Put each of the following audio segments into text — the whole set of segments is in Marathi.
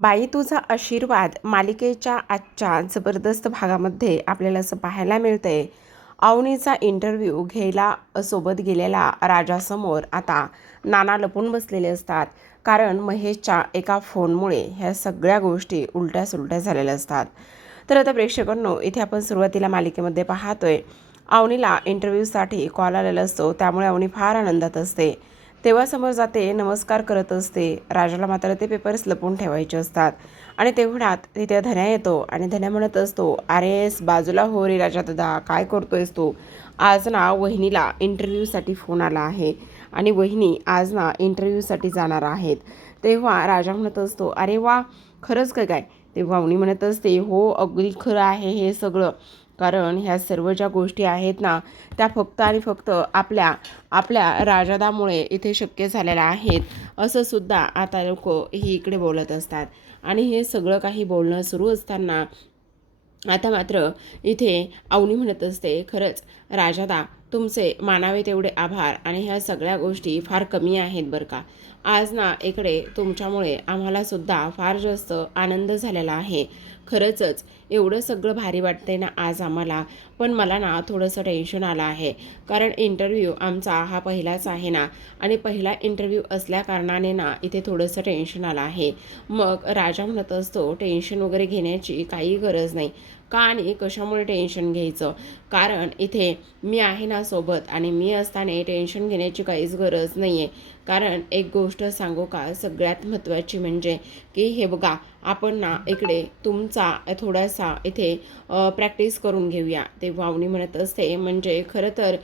बाई तुझा आशीर्वाद मालिकेच्या आजच्या जबरदस्त भागामध्ये आपल्याला असं पाहायला मिळतंय. अवनीचा इंटरव्ह्यू घ्यायला सोबत गेलेला राजासमोर आता नाना लपून बसलेले असतात. कारण महेशच्या एका फोनमुळे ह्या सगळ्या गोष्टी उलट्या सुलट्या झालेल्या असतात. तर आता प्रेक्षकांनो, इथे आपण सुरुवातीला मालिकेमध्ये पाहतोय अवनीला इंटरव्ह्यूसाठी कॉल आलेला असतो. त्यामुळे अवनी फार आनंदात असते. तेव्हा समोर जाते, नमस्कार करत असते. राजाला मात्र ते पेपर्स लपवून ठेवायचे असतात. आणि तेवढ्यात तिथे धन्या येतो आणि धन्या म्हणत असतो, अरेस बाजूला हो रे राजा दादा, काय करतोयस तू? आज ना वहिनीला इंटरव्ह्यूसाठी फोन आला आहे आणि वहिनी आज ना इंटरव्ह्यूसाठी जाणार आहेत. तेव्हा राजा म्हणत असतो, अरे वा, खरंच काय काय? तेव्हा अवनी म्हणत असते, हो अगदी खरं आहे हे सगळं. कारण ह्या सर्व ज्या गोष्टी आहेत ना, त्या फक्त आणि फक्त आपल्या आपल्या राजादामुळे इथे शक्य झालेल्या आहेत, असं सुद्धा आता लोक ही इकडे बोलत असतात. आणि हे सगळं काही बोलणं सुरू असताना आता मात्र इथे अवनी म्हणत असते, खरंच राजादा, तुमचे मानावे तेवढे आभार. आणि ह्या सगळ्या गोष्टी फार कमी आहेत बरं का. आज ना इकडे तुमच्यामुळे आम्हाला सुद्धा फार जास्त आनंद झालेला आहे. खरंचच एवढं सगळं भारी वाटतंय ना आज आम्हाला. पण मला ना थोडंसं टेन्शन आलं आहे. कारण इंटरव्ह्यू आमचा हा पहिलाच आहे ना, आणि पहिला इंटरव्ह्यू असल्याकारणाने ना इथे थोडंसं टेन्शन आलं आहे. मग राजा म्हणत असतो, टेन्शन वगैरे घेण्याची काही गरज नाही. का आणि कशामुळे टेन्शन घ्यायचं? कारण इथे मी आहे ना सोबत, आणि मी असताना टेन्शन घेण्याची काहीच गरज नाही आहे. कारण एक गोष्ट सांगू का, सगळ्यात महत्त्वाची म्हणजे की हे बघा, आपण ना इकडे तुमचा थोडासा इथे प्रॅक्टिस करून घेऊया. ते वावणी म्हणत असते, म्हणजे खरं तर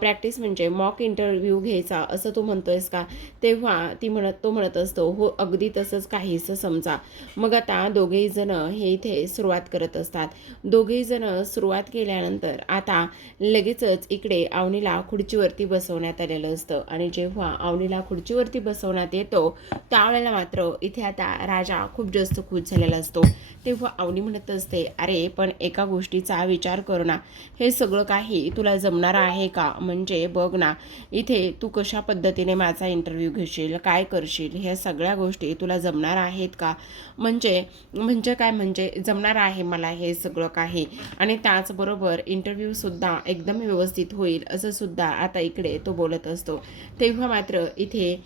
प्रॅक्टिस म्हणजे मॉक इंटरव्ह्यू घ्यायचा असं तू म्हणतोयस का? तेव्हा तो म्हणत असतो, हो अगदी तसंच काहीसं समजा. मग आता दोघेही जण हे इथे सुरुवात करत असतात. दोघेही जण सुरुवात केल्यानंतर आता लगेचच इकडे अवनीला खुर्चीवरती बसवण्यात आलेलं असतं. आणि जेव्हा अवनीला खुर्चीवरती बसवण्यात येतो त्यावेळेला मात्र इथे आता राजा खूप जास्त खुश झालेला असतो. तेव्हा अवनी म्हणत असते, अरे पण एका गोष्टीचा विचार कर ना, हे सगळं काही तुला जमणार आहे का? म्हणजे बघ ना, इथे तू कशा पद्धतीने माझा इंटरव्ह्यू घेशील, काय करशील, ह्या सगळ्या गोष्टी तुला जमणार आहेत का? म्हणजे म्हणजे काय, म्हणजे जमणार आहे मला हे सगळं काही. आणि त्याचबरोबर इंटरव्ह्यूसुद्धा एकदम व्यवस्थित होईल असं सुद्धा आता इकडे तो बोलत असतो. तेव्हा मात्र इथे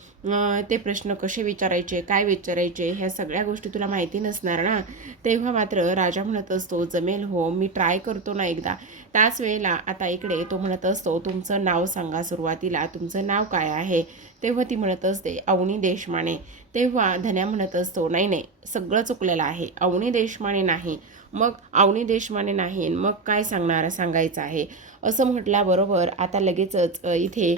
ते प्रश्न कसे विचारायचे, काय विचारायचे, ह्या सगळ्या गोष्टी तुला माहिती नसणार ना. तेव्हा मात्र राजा म्हणत असतो, जमेल हो, मी ट्राय करतो ना एकदा. त्याच वेळेला आता इकडे तो म्हणत असतो, तुमचं नाव सांगा, सुरुवातीला तुमचं नाव काय आहे? तेव्हा ती म्हणत असते, अवनी देशमाने. तेव्हा धन्या म्हणत असतो, नाही नाही, सगळं चुकलेलं आहे, अवनी देशमाने नाही. मग अवनी देशमाने नाही, मग काय सांगायचं आहे? असं म्हटल्याबरोबर आता लगेचच इथे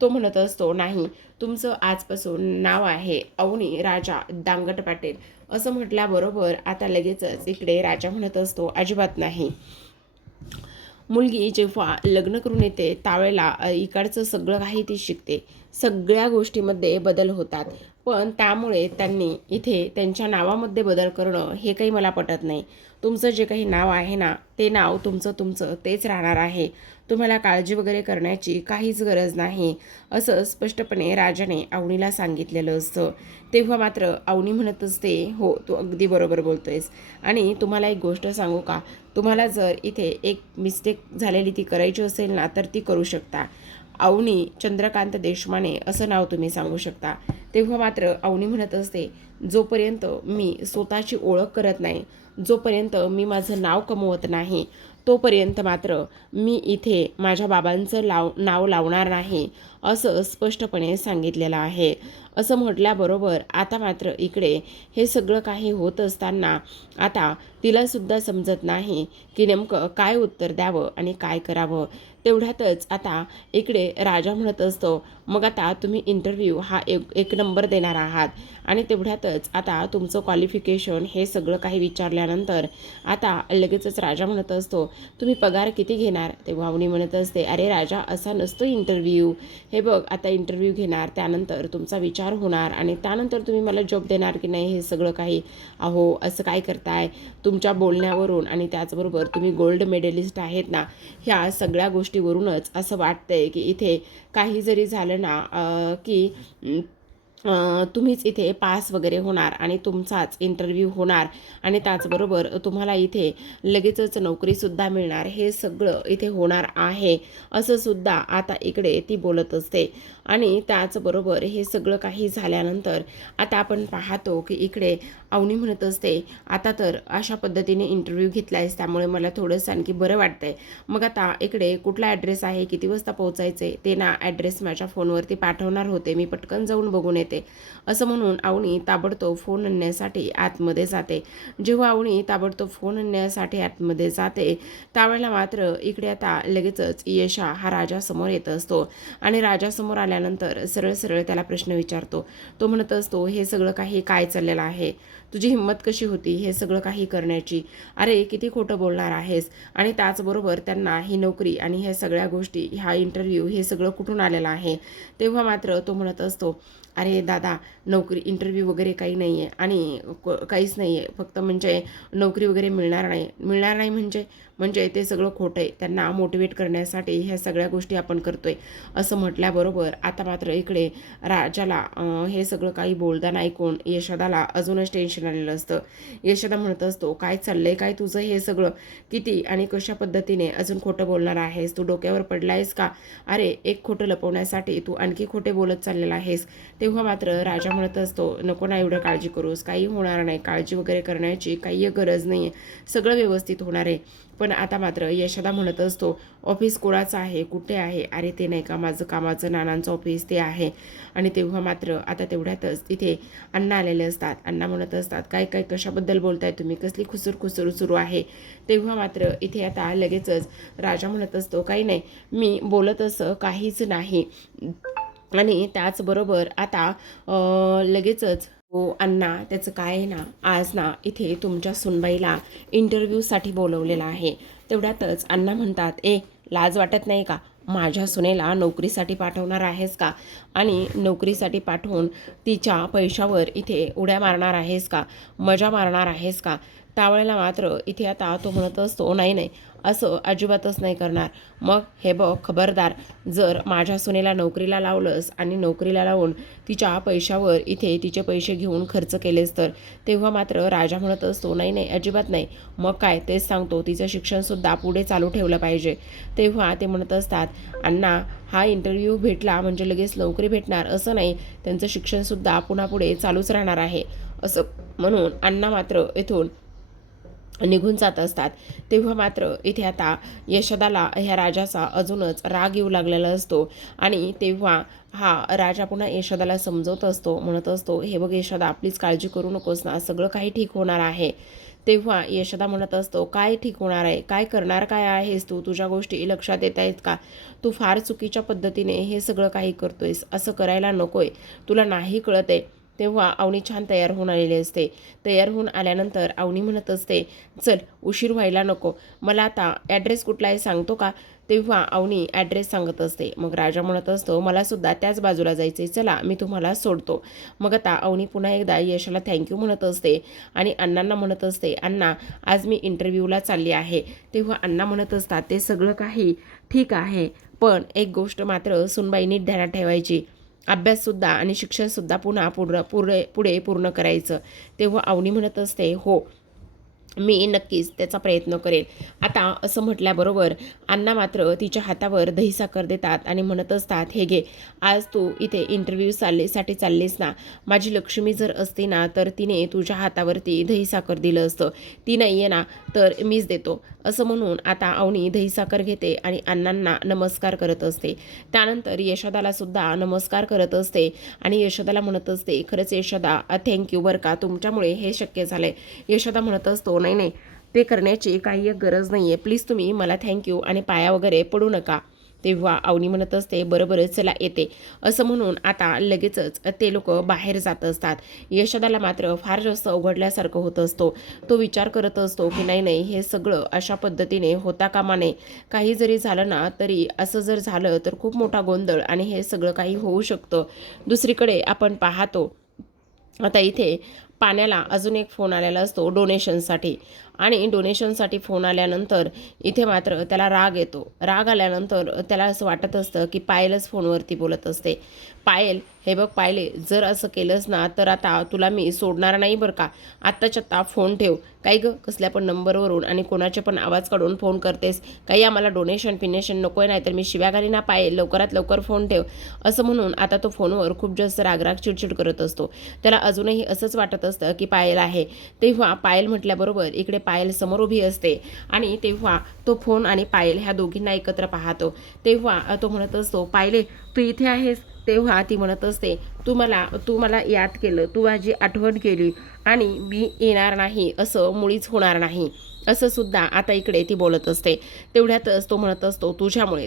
तो म्हणत असतो, नाही, तुमचं आजपासून नाव आहे अवनी राजा दांगट पाटील. असं म्हटल्याबरोबर आता लगेचच इकडे राजा म्हणत असतो, अजिबात नाही. मुलगी जेव्हा लग्न करून येते त्यावेळेला इकडचं सगळं काही ती शिकते. सगळ्या गोष्टीमध्ये बदल होतात. पण त्यामुळे त्यांनी इथे त्यांच्या नावामध्ये बदल करणं हे काही मला पटत नाही. तुमचं जे काही नाव आहे ना, ते नाव तुमचं तेच राहणार आहे. तुम्हाला काळजी वगैरे करण्याची काहीच गरज नाही, असं स्पष्टपणे राजाने अवनीला सांगितलेलं असतं. तेव्हा मात्र अवनी म्हणत असते, हो तू अगदी बरोबर बोलतोयस. आणि तुम्हाला एक गोष्ट सांगू का, तुम्हाला जर इथे एक मिस्टेक झालेली ती करायची असेल ना, तर ती करू शकता. अवनी चंद्रकांत देशमाने असं नाव तुम्ही सांगू शकता. तेव्हा मात्र अवनी म्हणत असते, जोपर्यंत मी स्वतःची ओळख करत नाही, जोपर्यंत मी माझं नाव कमवत नाही, तोपर्यंत मात्र मी इथे माझ्या बाबांचं नाव लावणार नाही, असं स्पष्टपणे सांगितलेलं आहे. असं म्हटल्याबरोबर आता मात्र इकडे हे सगळं काही होत असताना आता तिलासुद्धा समजत नाही की नेमकं काय उत्तर द्यावं आणि काय करावं. तेवढ्यातच आता इकडे राजा म्हणत असतो, मग आता तुम्ही इंटरव्ह्यू हा एक नंबर देणार आहात. आणि तेवढ्यातच आता तुमचं क्वालिफिकेशन हे सगळं काही विचारल्यानंतर आता लगेचच राजा म्हणत असतो, तुम्ही पगार किती घेणार? तेव्हा अवनी म्हणत असते, अरे राजा, असा नसतो इंटरव्ह्यू. हे बघ, आता इंटरव्ह्यू घेणार, त्यानंतर तुमचा विचार होणार, आणि त्यानंतर तुम्ही मला जॉब देणार की नाही हे सगळं काही. अहो असं काय करताय? तुमच्या बोलण्यावरून आणि त्याचबरोबर तुम्ही गोल्ड मेडलिस्ट आहेत ना, ह्या सगळ्या गोष्टीवरूनच असं वाटतंय की इथे काही जरी झालं ना की तुम्हीच इथे पास वगैरे होणार आणि तुमचाच इंटरव्ह्यू होणार आणि त्याचबरोबर तुम्हाला इथे लगेचच नोकरीसुद्धा मिळणार, हे सगळं इथे होणार आहे असं सुद्धा आता इकडे ती बोलत असते. आणि त्याचबरोबर हे सगळं काही झाल्यानंतर आता आपण पाहतो की इकडे अवनी म्हणत असते, आता तर अशा पद्धतीने इंटरव्ह्यू घेतला आहेस त्यामुळे मला थोडंसं आणखी बरं वाटतंय. मग आता इकडे कुठला ॲड्रेस आहे, किती वाजता पोहोचायचे ते ना ॲड्रेस माझ्या फोनवरती पाठवणार होते, मी पटकन जाऊन बघून येते असं म्हणून अवनी ताबडतोब फोन आणण्यासाठी आतमध्ये जाते. जेव्हा अवनी ताबडतोब फोन आणण्यासाठी आतमध्ये जाते त्यावेळेला मात्र इकडे आता लगेचच यशा हा राजासमोर येत असतो आणि राजासमोर आल्यानंतर सरळ सरळ त्याला प्रश्न विचारतो. तो म्हणत असतो, हे सगळं काही काय चाललेलं आहे, तुझी हिंमत कशी होती हे सगळं काही करण्याची, अरे किती खोटं बोलणार आहेस. आणि त्याचबरोबर त्यांना ही नोकरी आणि ह्या सगळ्या गोष्टी, हा इंटरव्ह्यू हे सगळं कुठून आलेलं आहे. तेव्हा मात्र तो म्हणत असतो, अरे दादा नोकरी इंटरव्ह्यू वगैरे काही नाही आहे आणि काहीच नाही आहे, फक्त म्हणजे नोकरी वगैरे मिळणार नाही म्हणजे ते सगळं खोटं आहे, त्यांना मोटिवेट करण्यासाठी ह्या सगळ्या गोष्टी आपण करतोय असं म्हटल्याबरोबर आता मात्र इकडे राजाला हे सगळं काही बोलताना ऐकून यशोदाला अजूनच टेन्शन आलेलं असतं. यशोदा म्हणत असतो, काय चाललंय काय तुझं हे सगळं, किती आणि कशा पद्धतीने अजून खोटं बोलणार आहेस, तू डोक्यावर पडला आहेस का, अरे एक खोटं लपवण्यासाठी तू आणखी खोटे बोलत चाललेला आहेस. तेव्हा मात्र राजा म्हणत असतो, नको ना एवढं काळजी करूस, काही होणार नाही, काळजी वगैरे करण्याची काही गरज नाही आहे, सगळं व्यवस्थित होणार आहे. पण आता मात्र यशोदा म्हणत असतो, ऑफिस कोणाचं आहे, कुठे आहे, अरे ते नाही का माझं कामाचं नानांचं ऑफिस ते आहे. आणि तेव्हा मात्र आता तेवढ्यातच तिथे अण्णा आलेले असतात. अण्णा म्हणत असतात, काय काय कशाबद्दल बोलताय तुम्ही, कसली खुसूर सुरू आहे. तेव्हा मात्र इथे आता लगेचच राजा म्हणत असतो, काही नाही, मी बोलत असं काहीच नाही. आणि त्याचबरोबर आता लगेचच हो अण्णा, त्याचं काय आहे ना, आज ना इथे तुमच्या सुनबाईला इंटरव्ह्यूसाठी बोलवलेलं आहे. तेवढ्यातच अण्णा म्हणतात, लाज वाटत नाही का, माझ्या सुनेला नोकरीसाठी पाठवणार आहेस का, आणि नोकरीसाठी पाठवून तिच्या पैशावर इथे उड्या मारणार आहेस का, मजा मारणार आहेस का. त्यावेळेला मात्र इथे आता तो म्हणत असतो, नाही नाही, असं अजिबातच नाही करणार. मग हे बघ खबरदार, जर माझ्या सुनेला नोकरीला लावलंस आणि नोकरीला लावून तिच्या पैशावर इथे तिचे पैसे घेऊन खर्च केलेस तर. तेव्हा मात्र राजा म्हणत असतो, नाही नाही अजिबात नाही. मग काय, तेच सांगतो, तिचं शिक्षणसुद्धा पुढे चालू ठेवलं पाहिजे. तेव्हा ते म्हणत असतात, अण्णा हा इंटरव्ह्यू भेटला म्हणजे लगेच नोकरी भेटणार असं नाही, त्यांचं शिक्षणसुद्धा पुन्हा पुढे चालूच राहणार आहे असं म्हणून अण्णा मात्र इथून निघून जात असतात. तेव्हा मात्र इथे आता यशोदाला ह्या राजाचा अजूनच राग येऊ लागलेला असतो आणि तेव्हा हा राजा पुन्हा यशोदाला समजवत असतो, म्हणत असतो, हे बघ यशोदा, प्लीज काळजी करू नकोस ना, सगळं काही ठीक होणार आहे. तेव्हा यशोदा म्हणत असतो, काय ठीक होणार आहे, काय करणार काय आहेस तू, तुझ्या गोष्टी लक्षात येत आहेत का, तू फार चुकीच्या पद्धतीने हे सगळं काही करतोयस, असं करायला नकोय, तुला नाही कळत आहे. तेव्हा अवनी छान तयार होऊन आलेली असते. तयार होऊन आल्यानंतर अवनी म्हणत असते, चल उशीर व्हायला नको, मला आता ॲड्रेस कुठला आहे सांगतो का. तेव्हा अवनी ॲड्रेस सांगत असते. मग राजा म्हणत असतो, मलासुद्धा त्याच बाजूला जायचे, चला मी तुम्हाला सोडतो. मग आता अवनी पुन्हा एकदा यशाला थँक्यू म्हणत असते आणि अण्णांना म्हणत असते, अण्णा आज मी इंटरव्ह्यूला चालली आहे. तेव्हा अण्णा म्हणत असतात, ते सगळं काही ठीक आहे, पण एक गोष्ट मात्र सुनबाईंनी ध्यानात ठेवायची, अभ्याससुद्धा आणि शिक्षणसुद्धा पुढे पूर्ण करायचं. तेव्हा अवनी म्हणत असते, हो मी नक्कीच त्याचा प्रयत्न करेन. आता असं म्हटल्याबरोबर अण्णा मात्र तिच्या हातावर दही साखर देतात आणि म्हणत असतात, हे घे, आज तू इथे इंटरव्ह्यू साठी चाललीस ना, माझी लक्ष्मी जर असती ना तर तिने तुझ्या हातावरती दही साखर दिलं असतं, ती नाही आहे ना तर मीच देतो. असं म्हणून आता अवनी दही साखर घेते आणि अण्णांना नमस्कार करत असते. त्यानंतर यशोदाला सुद्धा नमस्कार करत असते आणि यशोदाला म्हणत असते, खरंच यशोदा थँक्यू बरं का, तुमच्यामुळे हे शक्य झालंय. यशोदा म्हणत असतो, नाही नाही, ते करण्याची काही एक गरज नाही आहे, प्लीज तुम्ही मला थँक्यू आणि पाया वगैरे पडू नका. तेव्हा अवनी म्हणत असते, बरोबर चला येते. असं म्हणून आता लगेचच ते लोक बाहेर जात असतात. यशोदाला मात्र फार जास्त अवघडल्यासारखं होत असतो. तो विचार करत असतो की नाही नाही, हे सगळं अशा पद्धतीने होता कामा नये, काही जरी झालं ना तरी असं जर झालं तर खूप मोठा गोंधळ आणि हे सगळं काही होऊ शकतं. दुसरीकडे आपण पाहतो आता इथे पाण्याला अजून एक फोन आलेला असतो डोनेशनसाठी, आणि डोनेशनसाठी फोन आल्यानंतर इथे मात्र त्याला राग येतो. राग आल्यानंतर त्याला असं वाटत असतं की पायलच फोनवरती बोलत असते. पायल, हे बघ पायले, जर असं केलंस ना तर आता तुला मी सोडणार नाही बरं का. आत्ताच्या आत्ता फोन ठेव. काही गं, कसल्या पण नंबरवरून आणि कोणाचे पण आवाज काढून फोन करतेस? काही आम्हाला डोनेशन पिनेशन नको आहे, नाही तर मी शिव्या घाली ना पायल, लवकरात लवकर फोन ठेव. असं म्हणून आता तो फोनवर खूप जास्त रागराग चिडचिड करत असतो. त्याला अजूनही असंच वाटत असतं की पायल आहे. तेव्हा पायल म्हटल्याबरोबर इकडे पायल समोर उभी असते आणि तेव्हा तो फोन आणि पायल ह्या दोघींना एकत्र पाहतो. तेव्हा तो म्हणत असतो, पायले तू इथे आहेस? तेव्हा ती म्हणत असते, तू मला याद केलं, तू माझी आठवण केली आणि मी येणार नाही असं मुळीच होणार नाही, असं सुद्धा आता इकडे ती बोलत असते. तेवढ्यातच तो म्हणत असतो,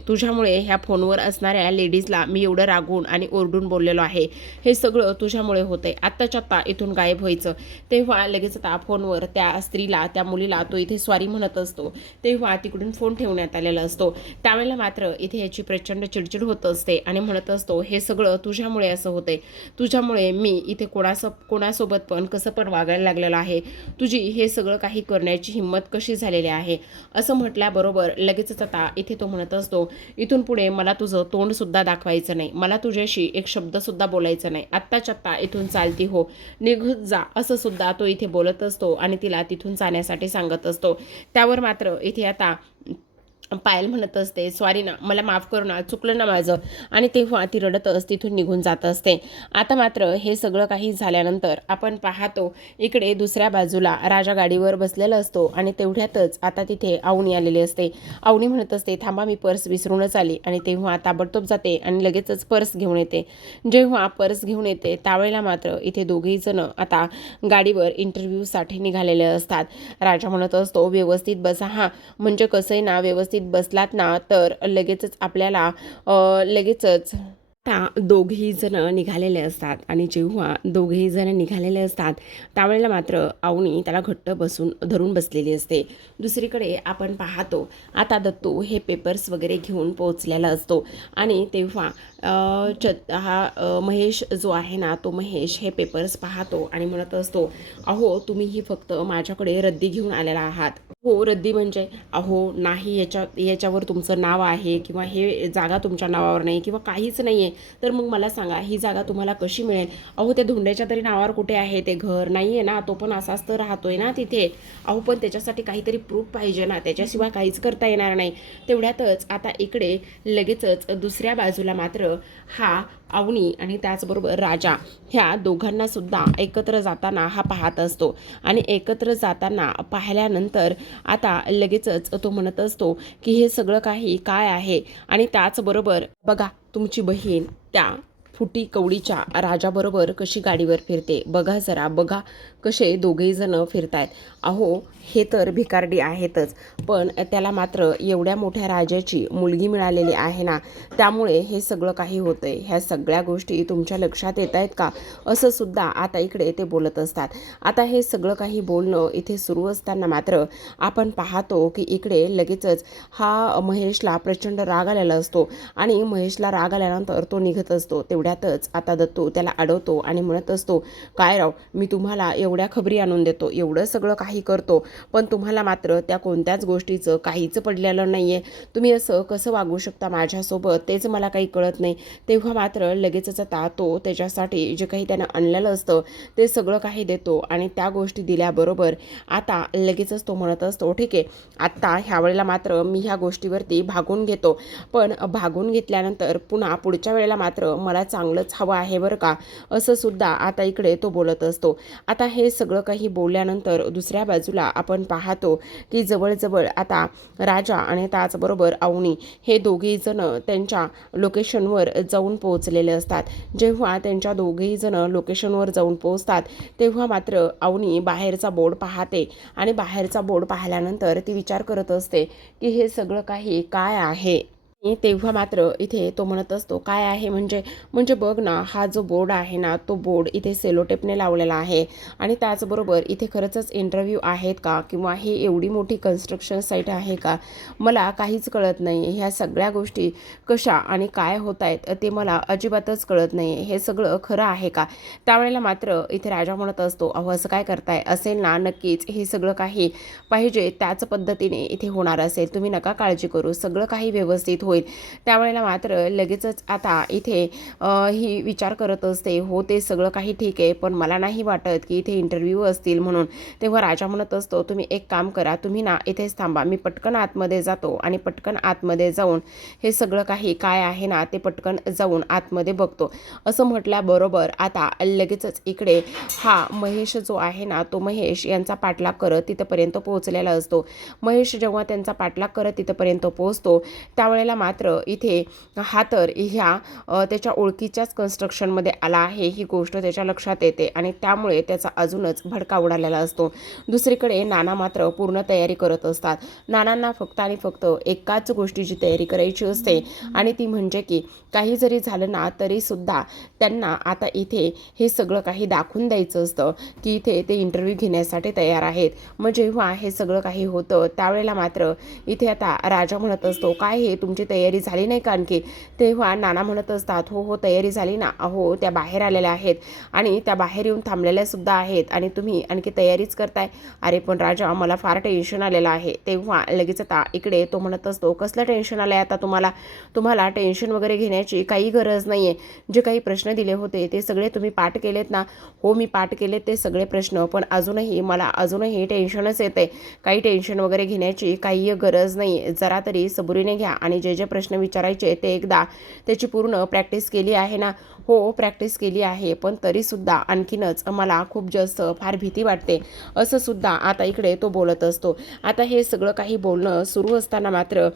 तुझ्यामुळे ह्या फोनवर असणाऱ्या लेडीजला मी एवढं रागवून आणि ओरडून बोललेलो आहे. हे सगळं तुझ्यामुळे होतंय. आत्ताच्या आत्ता इथून गायब व्हायचं. तेव्हा लगेच आता फोनवर त्या स्त्रीला, त्या मुलीला तो इथे स्वारी म्हणत असतो. तेव्हा तिकडून फोन ठेवण्यात आलेला असतो. त्यावेळेला मात्र इथे याची प्रचंड चिडचिड होत असते आणि म्हणत असतो, हे सगळं तुझ्यामुळे असं होतंय. तुझ्यामुळे मी इथे कोणासोबत पण कसं पण वागायला लागलेलं आहे. तुझी हे सगळं काही करण्याची हिंमत कशी झालेली आहे. असं म्हटल्याबरोबर लगेचच आता इथे तो म्हणत असतो, इथून पुढे मला तुझं तोंडसुद्धा दाखवायचं नाही, मला तुझ्याशी एक शब्दसुद्धा बोलायचं नाही. आत्ताच्या आत्ता इथून चालती हो, निघत जा, असं सुद्धा तो इथे बोलत असतो आणि तिला तिथून जाण्यासाठी सांगत असतो. त्यावर मात्र इथे आता पायल म्हणत असते, सॉरी ना, मला माफ करू ना, चुकलं ना माझं. आणि तेव्हा ती रडतच तिथून निघून जात असते. आता मात्र हे सगळं काही झाल्यानंतर आपण पाहतो इकडे दुसऱ्या बाजूला राजा गाडीवर बसलेला असतो आणि तेवढ्यातच आता तिथे अवनी आलेली असते. अवनी म्हणत असते, थांबा मी पर्स विसरूनच आली. आणि तेव्हा ताबडतोब जाते आणि लगेचच पर्स घेऊन येते. जेव्हा पर्स घेऊन येते त्यावेळेला मात्र इथे दोघेही जण आता गाडीवर इंटरव्ह्यूसाठी निघालेले असतात. राजा म्हणत असतो, व्यवस्थित बसा हां, म्हणजे कसं आहे ना, व्यवस्थित बसलात ना तर लगेचच आपल्याला लगेचच आता दोघेही जण निघालेले असतात. आणि जेव्हा दोघेही जण निघालेले असतात त्यावेळेला मात्र अवनी त्याला घट्ट धरून बसलेली असते. दुसरीकडे आपण पाहतो आता दत्तू हे पेपर्स वगैरे घेऊन पोहोचलेला असतो आणि तेव्हा महेश जो आहे ना, तो महेश हे पेपर्स पाहतो आणि म्हणत असतो, अहो तुम्हीही फक्त माझ्याकडे रद्दी घेऊन आलेला आहात. हो, रद्दी म्हणजे अहो नाही, याच्यावर तुमचं नाव आहे किंवा हे जागा तुमच्या नावावर नाही किंवा काहीच नाही आहे, तर मग मला सांगा ही जागा तुम्हाला कशी मिळेल? अहो त्या धोंड्याच्या तरी नावावर कुठे आहे ते घर? नाही आहे ना, तो पण असाच तर राहतोय ना तिथे. अहो पण त्याच्यासाठी काहीतरी प्रूफ पाहिजे ना, त्याच्याशिवाय काहीच करता येणार नाही. तेवढ्यातच आता इकडे लगेचच दुसऱ्या बाजूला मात्र हा अवनी आणि त्याचबरोबर राजा ह्या दोघांना सुद्धा एकत्र जाताना हा पाहत असतो. आणि एकत्र जाताना पाहिल्यानंतर आता लगेचच तो म्हणत असतो की हे सगळं काही काय आहे. आणि त्याचबरोबर बघा तुमची बहीण त्या फुटी कवडीच्या राजाबरोबर कशी गाडीवर फिरते, बघा जरा, बघा कसे दोघेही जण फिरतायत. अहो हे तर भिकारडी आहेतच, पण त्याला मात्र एवढ्या मोठ्या राजाची मुलगी मिळालेली आहे ना, त्यामुळे हे सगळं काही होतंय. ह्या सगळ्या गोष्टी तुमच्या लक्षात येत आहेत का, असं सुद्धा आता इकडे ते बोलत असतात. आता हे सगळं काही बोलणं इथे सुरू असताना मात्र आपण पाहतो की इकडे लगेचच हा महेशला प्रचंड राग आलेला असतो आणि महेशला राग आल्यानंतर तो निघत असतो. तेवढ्यातच आता दत्तू त्याला अडवतो आणि म्हणत असतो, काय राव, मी तुम्हाला एवढ्या खबरी आणून देतो, एवढं सगळं काही करतो, पण तुम्हाला मात्र त्या कोणत्याच गोष्टीचं काहीच पडलेलं नाही आहे. तुम्ही असं कसं वागू शकता माझ्यासोबत, तेच मला काही कळत नाही. तेव्हा मात्र लगेचच आता तो त्याच्यासाठी जे काही त्यानं आणलेलं असतं ते सगळं काही देतो आणि त्या गोष्टी दिल्याबरोबर आता लगेचच तो म्हणत असतो, ठीक आहे, आत्ता ह्या वेळेला मात्र मी ह्या गोष्टीवरती भागून घेतो, पण भागून घेतल्यानंतर पुन्हा पुढच्या वेळेला मात्र मला चांगलंच हवं आहे बरं का, असं सुद्धा आता इकडे तो बोलत असतो. आता हे सगळं काही बोलल्यानंतर दुसऱ्या बाजूला आपण पाहतो की जवळजवळ आता राजा आणि त्याचबरोबर अवनी हे दोघेही जण त्यांच्या लोकेशनवर जाऊन पोहोचलेले असतात. जेव्हा त्यांच्या दोघेही जण लोकेशनवर जाऊन पोहोचतात तेव्हा मात्र अवनी बाहेरचा बोर्ड पाहते आणि बाहेरचा बोर्ड पाहिल्यानंतर ती विचार करत असते की हे सगळं काही काय आहे. तेव्हा मात्र इथे तो म्हणत असतो, काय आहे म्हणजे म्हणजे बघ ना, हा जो बोर्ड आहे ना, तो बोर्ड इथे सेलोटेपने लावलेला आहे आणि त्याचबरोबर इथे खरंच इंटरव्ह्यू आहेत का, किंवा हे एवढी मोठी कन्स्ट्रक्शन साईट आहे का, मला काहीच कळत नाही. ह्या सगळ्या गोष्टी कशा आणि काय होत आहेत ते मला अजिबातच कळत नाही. हे सगळं खरं आहे का? त्यावेळेला मात्र इथे राजा म्हणत असतो, अहो असं काय करताय, असेल ना नक्कीच हे सगळं काही पाहिजे त्याच पद्धतीने इथे होणार असेल, तुम्ही नका काळजी करू, सगळं काही व्यवस्थित होईल. त्यावेळेला मात्र लगेचच आता इथे ही विचार करत असते, हो ते सगळं काही ठीक आहे, पण मला नाही वाटत की इथे इंटरव्ह्यू असतील म्हणून. तेव्हा राजा म्हणत असतो, तुम्ही एक काम करा, तुम्ही ना इथेच थांबा, मी पटकन आतमध्ये जातो आणि पटकन आतमध्ये जाऊन हे सगळं काही काय आहे ना ते पटकन जाऊन आतमध्ये बघतो. असं म्हटल्याबरोबर आता लगेचच इकडे हा महेश जो आहे ना, तो महेश यांचा पाठलाग करत तिथपर्यंत पोहोचलेला असतो. महेश जेव्हा त्यांचा पाठलाग करत तिथपर्यंत पोहोचतो त्यावेळेला मात्र इथे हा तर ह्या त्याच्या ओळखीच्याच कन्स्ट्रक्शनमध्ये आला आहे ही गोष्ट त्याच्या लक्षात येते आणि त्यामुळे त्याचा अजूनच भडका उडालेला असतो. दुसरीकडे नाना मात्र पूर्ण तयारी करत असतात. नानांना फक्त आणि फक्त एकाच गोष्टीची तयारी करायची असते आणि ती म्हणजे की काही जरी झालं ना तरी सुद्धा त्यांना आता इथे हे सगळं काही दाखवून द्यायचं असतं की इथे ते इंटरव्ह्यू घेण्यासाठी तयार आहेत. मग जेव्हा हे सगळं काही होतं त्यावेळेला मात्र इथे आता राजा म्हणत असतो, काय हे तुमची तयारी झाली नाही का आणखी? तेव्हा नाना म्हणत असतात, हो हो तयारी झाली ना, अहो त्या बाहेर आलेल्या आहेत आणि त्या बाहेर येऊन थांबलेल्या सुद्धा आहेत आणि तुम्ही आणखी तयारीच करताय. अरे पण राजा मला फार टेन्शन आलेलं आहे. तेव्हा लगेच आता इकडे तो म्हणत असतो, कसलं टेन्शन आलं आहे आता तुम्हाला? तुम्हाला टेन्शन वगैरे घेण्याची काही गरज नाही आहे. जे काही प्रश्न दिले होते ते सगळे तुम्ही पाठ केलेत ना? हो मी पाठ केलेत ते सगळे प्रश्न, पण अजूनही टेन्शनच येते. काही टेन्शन वगैरे घेण्याची काही गरज नाही. जरा तरी सबुरीने घ्या आणि जे जे प्रश्न विचारायचे ते एकदा त्याची पूर्ण प्रॅक्टिस केली आहे ना? हो प्रॅक्टिस केली आहे, पण तरीसुद्धा आणखीनच मला खूप जास्त फार भीती वाटते, असं सुद्धा आता इकडे तो बोलत असतो. आता हे सगळं काही बोलणं सुरू असताना मात्र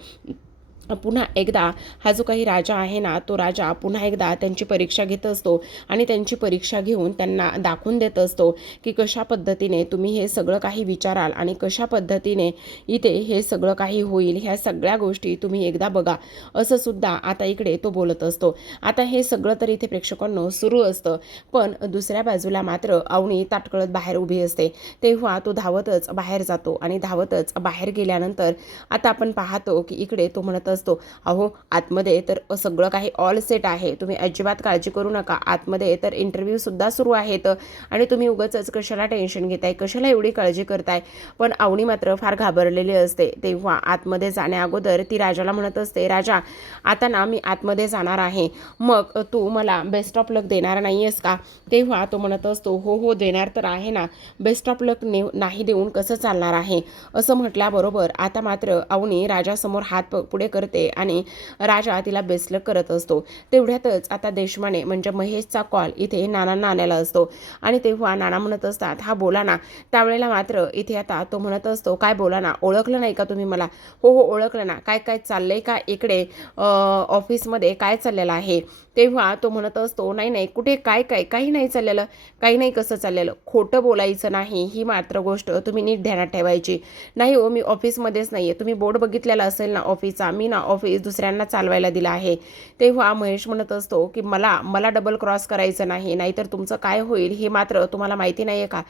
पुन्हा एकदा हा जो काही राजा आहे ना, तो राजा पुन्हा एकदा त्यांची परीक्षा घेत असतो आणि त्यांची परीक्षा घेऊन त्यांना दाखवून देत असतो की कशा पद्धतीने तुम्ही हे सगळं काही विचाराल आणि कशा पद्धतीने इथे हे सगळं काही होईल, ह्या सगळ्या गोष्टी तुम्ही एकदा बघा, असं सुद्धा आता इकडे तो बोलत असतो. आता हे सगळं तर इथे प्रेक्षकांनो सुरू असतं, पण दुसऱ्या बाजूला मात्र अवनी ताटकळत बाहेर उभी असते. तेव्हा तो धावतच बाहेर जातो आणि धावतच बाहेर गेल्यानंतर आता आपण पाहतो की इकडे तो म्हणत असतो, अहो आतमध्ये तर सगळं काही ऑल सेट आहे, तुम्ही अजिबात काळजी करू नका, आतमध्ये तर इंटरव्ह्यू सुद्धा सुरू आहेत आणि तुम्ही उगाचच कशाला टेन्शन घेताय, कशाला एवढी काळजी करताय. पण अवनी मात्र फार घाबरलेली असते. तेव्हा आतमध्ये जाण्या अगोदर ती राजाला म्हणत असते, राजा आता ना मी आतमध्ये जाणार आहे, मग तू मला बेस्ट ऑफ लक देणार नाही आहेस का? तेव्हा तो म्हणत असतो, हो हो देणार तर आहे ना, बेस्ट ऑफ लक नाही देऊन कसं चालणार आहे? असं म्हटल्याबरोबर आता मात्र अवनी राजासमोर हात पुढे करते आणि राजा तिला बेस्ट लक करत असतो. तेवढ्यातच आता देशमाने म्हणजे महेशचा कॉल इथे नानांना आलेला असतो आणि तेव्हा नाना म्हणत असतात, हा बोला ना. त्यावेळेला मात्र इथे आता तो म्हणत असतो, काय बोला ना, ओळखलं नाही का तुम्ही मला? हो हो ओळखलं ना, काय काय चाललंय का इकडे ऑफिसमध्ये, काय चाललेलं आहे? तेव्हा तो म्हणत असतो, नाही नाही कुठे काय काय काही नाही चाललेलं, काही नाही कसं चाललेलं, खोटं बोलायचं नाही, ही मात्र गोष्ट तुम्ही नीट ध्यानात ठेवायची. नाही हो मी ऑफिसमध्येच नाही आहे, तुम्ही बोर्ड बघितलेला असेल ना ऑफिसचा, मी ना ऑफिस दुसऱ्यांना चालवायला दिलं आहे. तेव्हा महेश म्हणत असतो की मला डबल क्रॉस करायचं नाही, नाहीतर तुमचं काय होईल हे मात्र तुम्हाला माहिती नाही आहे का?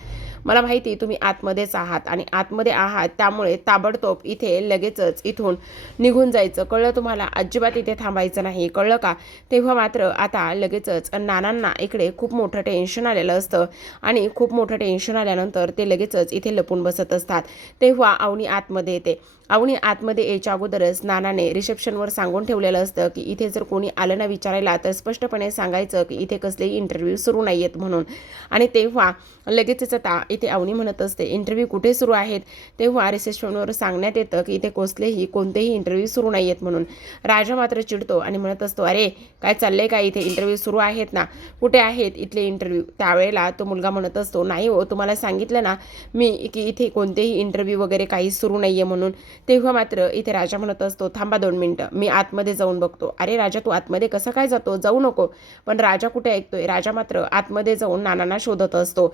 मला माहिती तुम्ही आतमध्येच आहात आणि आतमध्ये आहात, त्यामुळे ताबडतोब इथे लगेचच इथून निघून जायचं, कळलं तुम्हाला? अजिबात इथे थांबायचं नाही, कळलं का? तेव्हा मात्र आता लगेचच नानांना इकडे खूप मोठं टेन्शन आलेलं असतं आणि खूप मोठं टेन्शन आल्यानंतर ते लगेचच इथे लपून बसत असतात. तेव्हा अवनी आतमध्ये येते. अवनी आतमध्ये यायच्या अगोदरच नानाने रिसेप्शनवर सांगून ठेवलेलं असतं की इथे जर कोणी आलं ना विचारायला तर स्पष्टपणे सांगायचं की इथे कसलेही इंटरव्ह्यू सुरू नाही आहेत म्हणून. आणि तेव्हा लगेचच आता इथे अवनी म्हणत असते, इंटरव्ह्यू कुठे सुरू आहेत? तेव्हा रिसेप्शनवर सांगण्यात येतं की इथे कोणतेही इंटरव्ह्यू सुरू नाही आहेत म्हणून. राजा मात्र चिडतो आणि म्हणत असतो, अरे काय चाललंय का, इथे इंटरव्ह्यू सुरू आहेत ना, कुठे आहेत इथले इंटरव्ह्यू? त्यावेळेला तो मुलगा म्हणत असतो, नाही हो तुम्हाला सांगितलं ना मी की इथे कोणतेही इंटरव्ह्यू वगैरे काही सुरू नाही आहे म्हणून. तेव्हा मात्र इथे राजा म्हणत असतो, थांबा 2 मिनिटं, मी आतमध्ये जाऊन बघतो. अरे राजा तू आतमध्ये कसा काय जातो, जाऊ नको. पण राजा कुठे ऐकतोय, राजा मात्र आतमध्ये जाऊन नानांना शोधत असतो.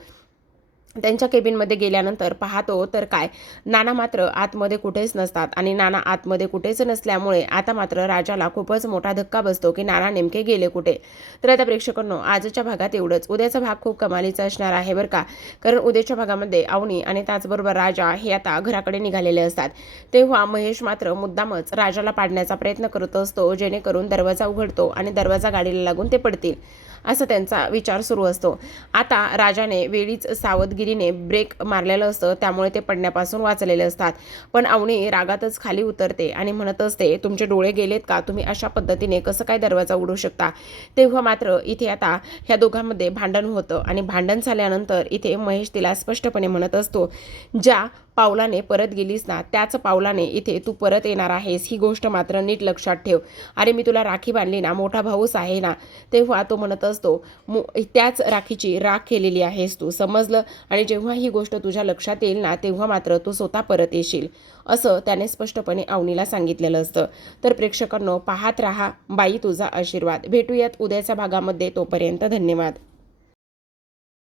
त्यांच्या केबिनमध्ये गेल्यानंतर पाहतो तर काय, नाना मात्र आतमध्ये कुठेच नसतात आणि नाना आतमध्ये कुठेच नसल्यामुळे आता मात्र राजाला खूपच मोठा धक्का बसतो की नाना नेमके गेले कुठे. तर आता प्रेक्षकांनो, आजच्या भागात एवढंच. उद्याचा भाग खूप कमालीचा असणार आहे बरं का, कारण उद्याच्या भागामध्ये अवनी आणि त्याचबरोबर राजा हे आता घराकडे निघालेले असतात. तेव्हा महेश मात्र मुद्दामच राजाला पाडण्याचा प्रयत्न करत असतो, जेणेकरून दरवाजा उघडतो आणि दरवाजा गाडीला लागून ते पडतील, असं त्यांचा विचार सुरू असतो. आता राजाने वेळीच सावधगिरीने ब्रेक मारलेलं असतं, त्यामुळे ते पडण्यापासून वाचलेले असतात. पण अवनी रागातच खाली उतरते आणि म्हणत असते, तुमचे डोळे गेलेत का? तुम्ही अशा पद्धतीने कसं काय दरवाजा उघडू शकता? तेव्हा मात्र इथे आता ह्या दोघांमध्ये भांडण होतं आणि भांडण झाल्यानंतर इथे महेश तिला स्पष्टपणे म्हणत असतो, ज्या पावलाने परत गेलीस ना, त्याच पावलाने इथे तू परत येणार आहेस, ही गोष्ट मात्र नीट लक्षात ठेव. अरे मी तुला राखी बांधली ना, मोठा भाऊच आहे ना. तेव्हा तो म्हणत असतो, त्याच राखीची राख केलेली आहेस तू, समजलं? आणि जेव्हा ही गोष्ट तुझ्या लक्षात येईल ना, तेव्हा मात्र तू स्वतः परत येशील, असं त्याने स्पष्टपणे अवनीला सांगितलेलं असतं. तर प्रेक्षकांनो, पाहत रहा बाई तुझा आशीर्वाद. भेटूयात उद्याच्या भागामध्ये. तोपर्यंत धन्यवाद.